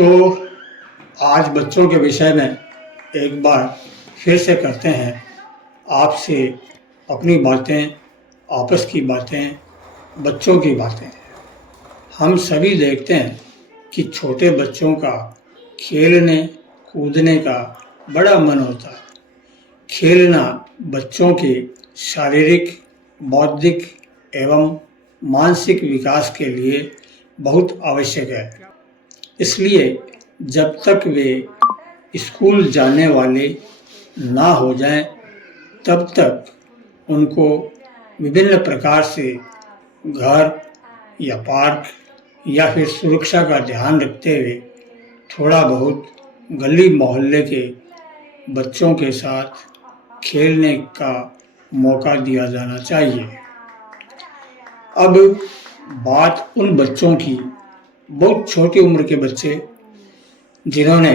तो आज बच्चों के विषय में एक बार फिर से करते हैं आपसे अपनी बातें, आपस की बातें, बच्चों की बातें। हम सभी देखते हैं कि छोटे बच्चों का खेलने कूदने का बड़ा मन होता है। खेलना बच्चों के शारीरिक, बौद्धिक एवं मानसिक विकास के लिए बहुत आवश्यक है। इसलिए जब तक वे स्कूल जाने वाले ना हो जाएं, तब तक उनको विभिन्न प्रकार से घर या पार्क या फिर सुरक्षा का ध्यान रखते हुए थोड़ा बहुत गली मोहल्ले के बच्चों के साथ खेलने का मौका दिया जाना चाहिए। अब बात उन बच्चों की, बहुत छोटी उम्र के बच्चे जिन्होंने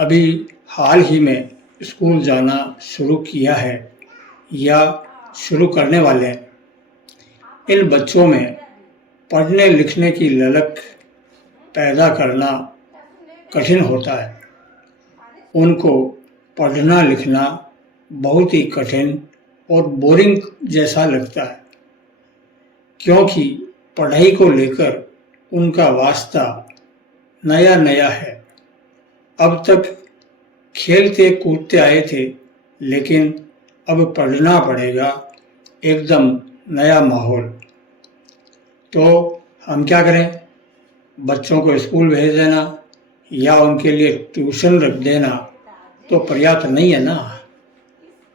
अभी हाल ही में स्कूल जाना शुरू किया है या शुरू करने वाले हैं। इन बच्चों में पढ़ने लिखने की ललक पैदा करना कठिन होता है। उनको पढ़ना लिखना बहुत ही कठिन और बोरिंग जैसा लगता है, क्योंकि पढ़ाई को लेकर उनका वास्ता नया नया है। अब तक खेलते कूदते आए थे, लेकिन अब पढ़ना पड़ेगा, एकदम नया माहौल। तो हम क्या करें? बच्चों को स्कूल भेज देना या उनके लिए ट्यूशन रख देना तो पर्याप्त नहीं है ना।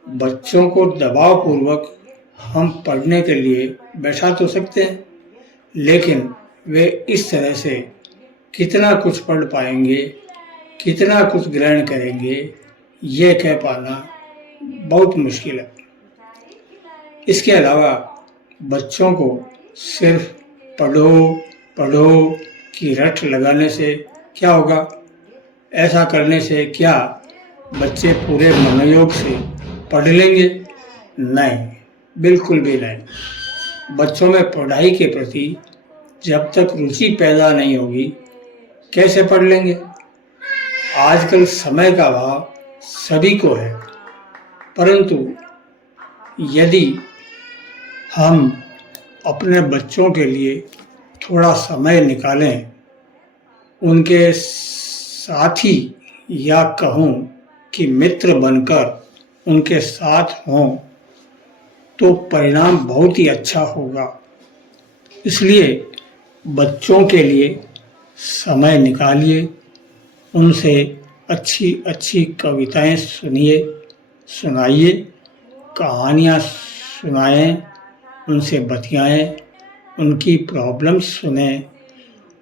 बच्चों को दबावपूर्वक हम पढ़ने के लिए बैठा तो सकते हैं, लेकिन वे इस तरह से कितना कुछ पढ़ पाएंगे, कितना कुछ ग्रहण करेंगे, ये कह पाना बहुत मुश्किल है। इसके अलावा बच्चों को सिर्फ पढ़ो पढ़ो की रट लगाने से क्या होगा? ऐसा करने से क्या बच्चे पूरे मनोयोग से पढ़ लेंगे? नहीं, बिल्कुल भी नहीं। बच्चों में पढ़ाई के प्रति जब तक रुचि पैदा नहीं होगी, कैसे पढ़ लेंगे? आजकल समय का अभाव सभी को है, परंतु यदि हम अपने बच्चों के लिए थोड़ा समय निकालें, उनके साथी या कहूँ कि मित्र बनकर उनके साथ हों, तो परिणाम बहुत ही अच्छा होगा। इसलिए बच्चों के लिए समय निकालिए, उनसे अच्छी अच्छी कविताएं सुनिए, सुनाइए, कहानियाँ सुनाएं, उनसे बतियाएं, उनकी प्रॉब्लम्स सुनें,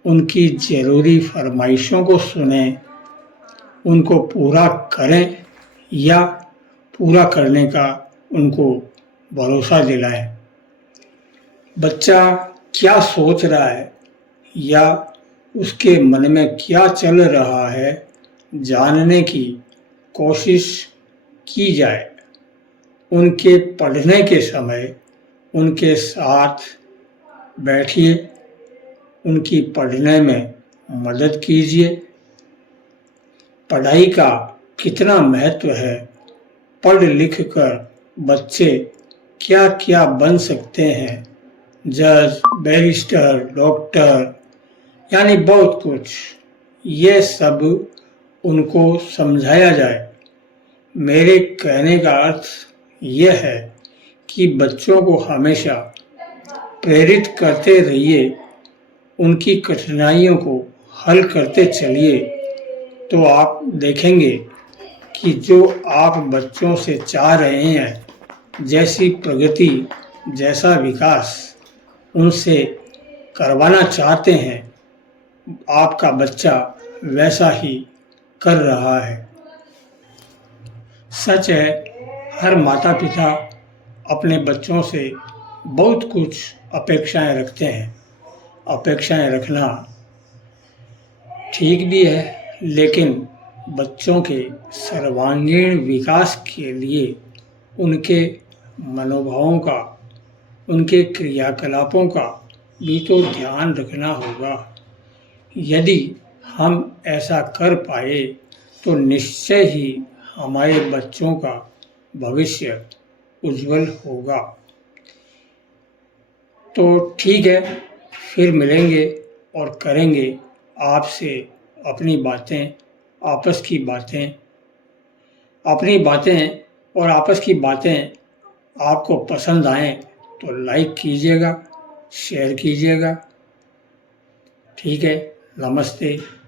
उनकी ज़रूरी फरमाइशों को सुनें, उनको पूरा करें या पूरा करने का उनको भरोसा दिलाएं। बच्चा क्या सोच रहा है या उसके मन में क्या चल रहा है, जानने की कोशिश की जाए। उनके पढ़ने के समय उनके साथ बैठिए, उनकी पढ़ने में मदद कीजिए। पढ़ाई का कितना महत्व है, पढ़ लिख कर बच्चे क्या क्या बन सकते हैं, जज, बैरिस्टर, डॉक्टर, यानी बहुत कुछ। ये सब उनको समझाया जाए। मेरे कहने का अर्थ ये है कि बच्चों को हमेशा प्रेरित करते रहिए, उनकी कठिनाइयों को हल करते चलिए, तो आप देखेंगे कि जो आप बच्चों से चाह रहे हैं, जैसी प्रगति, जैसा विकास उनसे करवाना चाहते हैं, आपका बच्चा वैसा ही कर रहा है। सच है, हर माता पिता अपने बच्चों से बहुत कुछ अपेक्षाएं रखते हैं। अपेक्षाएं रखना ठीक भी है, लेकिन बच्चों के सर्वांगीण विकास के लिए उनके मनोभावों का, उनके क्रियाकलापों का भी तो ध्यान रखना होगा। यदि हम ऐसा कर पाए तो निश्चय ही हमारे बच्चों का भविष्य उज्जवल होगा। तो ठीक है, फिर मिलेंगे और करेंगे आपसे अपनी बातें, आपस की बातें। अपनी बातें और आपस की बातें आपको पसंद आएँ तो लाइक कीजिएगा, शेयर कीजिएगा। ठीक है, नमस्ते।